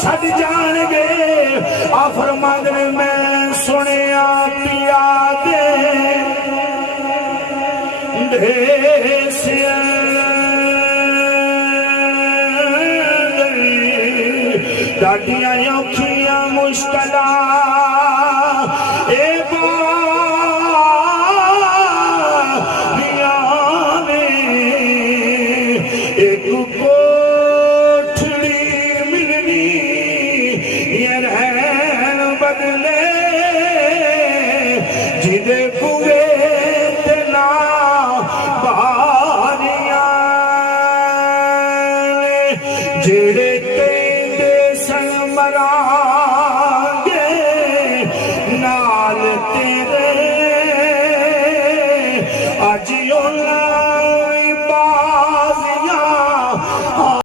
छड़ जाएंगे। आ फरमांदे ने मैं सुनिया पिया दे ढेसिया दादियां औखियां मुश्किलां ए बारियां ने एक कोठड़ी मिलनी ये रहन बदले जिदे कुए ते ना बारियां जेड़े